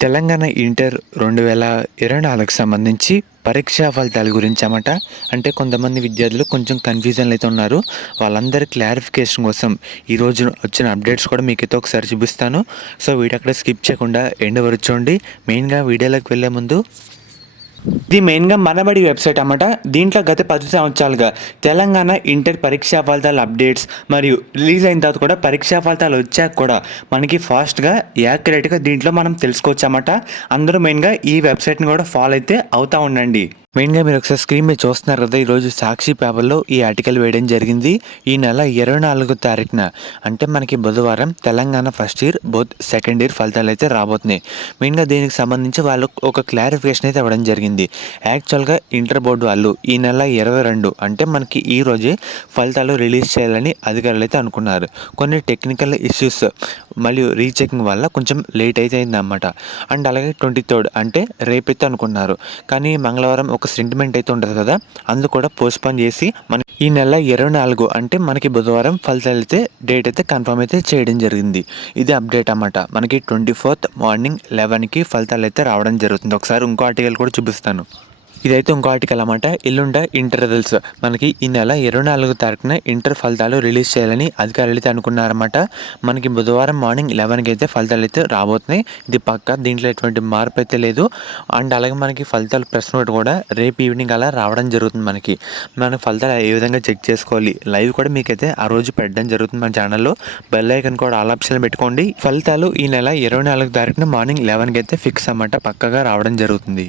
Telangana inter 2024కి సంబంధించి పరీక్షా ఫలితాల గురించి అన్నమాట. అంటే కొంతమంది విద్యార్థులు కొంచెం కన్‌ఫ్యూజన్‌లో అయితే ఉన్నారు. వాళ్ళందరి క్లారిఫికేషన్ కోసం ఈరోజు వచ్చిన అప్డేట్స్ కూడా మీకైతే ఒకసారి చూపిస్తాను. సో వీడియో అక్కడ స్కిప్ చేయకుండా ఎండ్ వరకు చూడండి. మెయిన్‌గా వీడియోలోకి వెళ్ళే ముందు ఇది మెయిన్‌గా మనబడి వెబ్‌సైట్ అన్నమాట. దీంట్లో గత 10 సంవత్సరాలుగా తెలంగాణ ఇంటర్ పరీక్షా ఫలితాల అప్డేట్స్ మరియు రిలీజ్ అయిన తర్వాత కూడా పరీక్షా ఫలితాలు వచ్చాక కూడా మనకి ఫాస్ట్‌గా, యాక్యురేట్‌గా దీంట్లో మనం తెలుసుకోవచ్చు అన్నమాట. అందరూ మెయిన్‌గా ఈ వెబ్‌సైట్‌ని కూడా ఫాలో అయితే అవుతా ఉండండి. మెయిన్‌గా మీరు ఒకసారి స్క్రీన్ మీద చూస్తున్నారు కదా! ఈరోజు సాక్షి పేపర్‌లో ఈ ఆర్టికల్ వేయడం జరిగింది. ఈ నెల 24వ తారీఖున అంటే మనకి బుధవారం Telangana first year both second year ఫలితాలు అయితే రాబోతున్నాయి. మెయిన్‌గా దీనికి సంబంధించి వాళ్ళు ఒక క్లారిఫికేషన్ అయితే ఇవ్వడం జరిగింది. యాక్చువల్‌గా ఇంటర్ బోర్డు వాళ్ళు ఈ నెల 22 అంటే మనకి ఈ రోజే ఫలితాలు రిలీజ్ చేయాలని అధికారులు అయితే అనుకున్నారు. కొన్ని టెక్నికల్ ఇష్యూస్ మరియు రీచెకింగ్ వల్ల కొంచెం లేట్ అయితే అయిందన్నమాట. అండ్ అలాగే 23 అంటే రేపైతే అనుకున్నారు. కానీ మంగళవారం ఒక సెంటిమెంట్ అయితే ఉంటది కదా! అందుకు కూడా పోస్ట్‌పోన్ చేసి ఈ నెల 24 అంటే మనకి బుధవారం ఫలితాలు అయితే డేట్ అయితే కన్ఫర్మ్ అయితే చేయడం జరిగింది. ఇది అప్డేట్ అన్నమాట. మనకి 24థ్ మార్నింగ్ 11కి ఫలితాలు అయితే రావడం జరుగుతుంది. ఒకసారి ఇంకో ఆర్టికల్ కూడా చూపిస్తాను. ఇదైతే ఇంకో ఆర్టికల్ అన్నమాట. ఎల్లుండ ఇంటర్ రిజల్ట్స్ మనకి ఈ నెల 24వ తారీఖున ఇంటర్ ఫలితాలు రిలీజ్ చేయాలని అధికారులు అయితే అనుకున్నారన్నమాట. మనకి బుధవారం మార్నింగ్ 11కి అయితే ఫలితాలు అయితే రాబోతున్నాయి. ఇది పక్కా, దీంట్లో ఎటువంటి మార్పు అయితే లేదు. అండ్ అలాగే మనకి ఫలితాలు ప్రెస్ నోట్ కూడా రేపు ఈవినింగ్ అలా రావడం జరుగుతుంది. మన ఫలితాలు ఏ విధంగా చెక్ చేసుకోవాలి లైవ్ కూడా మీకైతే ఆ రోజు పెట్టడం జరుగుతుంది మన ఛానల్లో. బెల్ ఐకాన్ కూడా ఆల్ ఆప్షన్ పెట్టుకోండి. ఫలితాలు ఈ నెల 24వ తారీఖున మార్నింగ్ 11కి అయితే ఫిక్స్ అన్నమాట, పక్కగా రావడం జరుగుతుంది.